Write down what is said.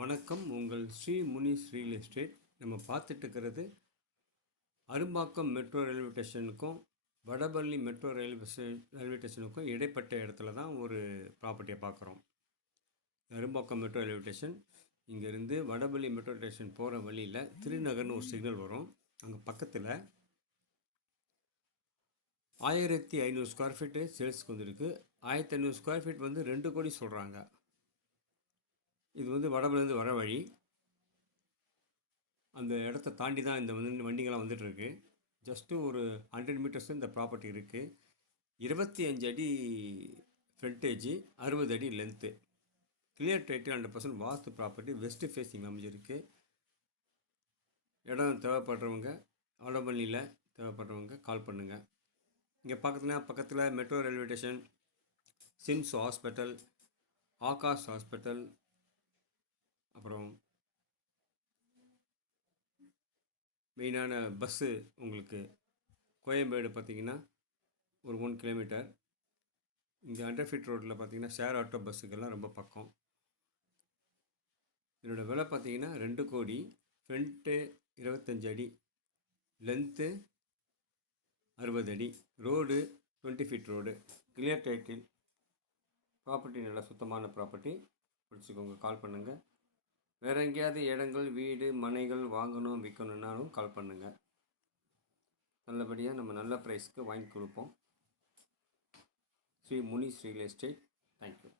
வணக்கம். உங்கள் Sri Munis real estate. நம்ம பார்த்துட்டு இருக்கிறது அரும்பாக்கம் மெட்ரோ ரயில்வே ஸ்டேஷனுக்கும் வடபழனி மெட்ரோ ரயில்வே ஸ்டேஷனுக்கும் இடைப்பட்ட இடத்துல தான் ஒரு ப்ராப்பர்ட்டியை பார்க்குறோம். அரும்பாக்கம் மெட்ரோ ரயில்வே ஸ்டேஷன் இங்கேருந்து வடபழனி மெட்ரோ ஸ்டேஷன் போகிற வழியில் திருநகர்னு ஒரு சிக்னல் வரும். அங்கே பக்கத்தில் 1500 ஸ்கொயர் ஃபீட்டு சேல்ஸுக்கு வந்துருக்கு. 1500 ஸ்கொயர் ஃபீட் வந்து 2 கோடி சொல்கிறாங்க. இது வந்து வடபழனிலேருந்து வர வழி. அந்த இடத்த தாண்டி தான் இந்த வண்டிங்கெல்லாம் வந்துட்டுருக்கு. ஜஸ்ட்டு ஒரு 100 மீட்டர்ஸ் இந்த ப்ராப்பர்ட்டி இருக்குது. 25 அடி ஃப்ரண்டேஜு, 60 அடி லென்த்து. கிளியர் டைட்டில் 100% வாஸ்து ப்ராப்பர்ட்டி. வெஸ்ட் ஃபேஸிங் அமைஞ்சிருக்கு. இடம் தேவைப்படுறவங்க வடபழனியில் தேவைப்படுறவங்க கால் பண்ணுங்கள். இங்கே பக்கத்தில் metro railway station, Sims hospital, Akash hospital, அப்புறம் மெயினான பஸ்ஸு உங்களுக்கு கோயம்பேடு பார்த்திங்கன்னா ஒரு 1 கிலோமீட்டர். இங்கே 100 ஃபீட் ரோட்டில் பார்த்திங்கன்னா ஷேர் ஆட்டோ பஸ்ஸுக்கெல்லாம் ரொம்ப பக்கம். இதோடய விலை பார்த்திங்கன்னா 2 கோடி. ஃப்ரண்ட்டு 25 அடி, லென்த்து 60 அடி, road 20 feet road, clear title. Property நல்லா சுத்தமான ப்ராப்பர்ட்டி. பிடிச்சிக்கோங்க, கால் பண்ணுங்கள். வேறு எங்கேயாவது இடங்கள், வீடு, மனைகள் வாங்கணும் விற்கணுன்னாலும் கால் பண்ணுங்கள். நல்லபடியாக நம்ம நல்ல ப்ரைஸ்க்கு வாங்கி கொடுப்போம். Shri Munis real estate. Thank you.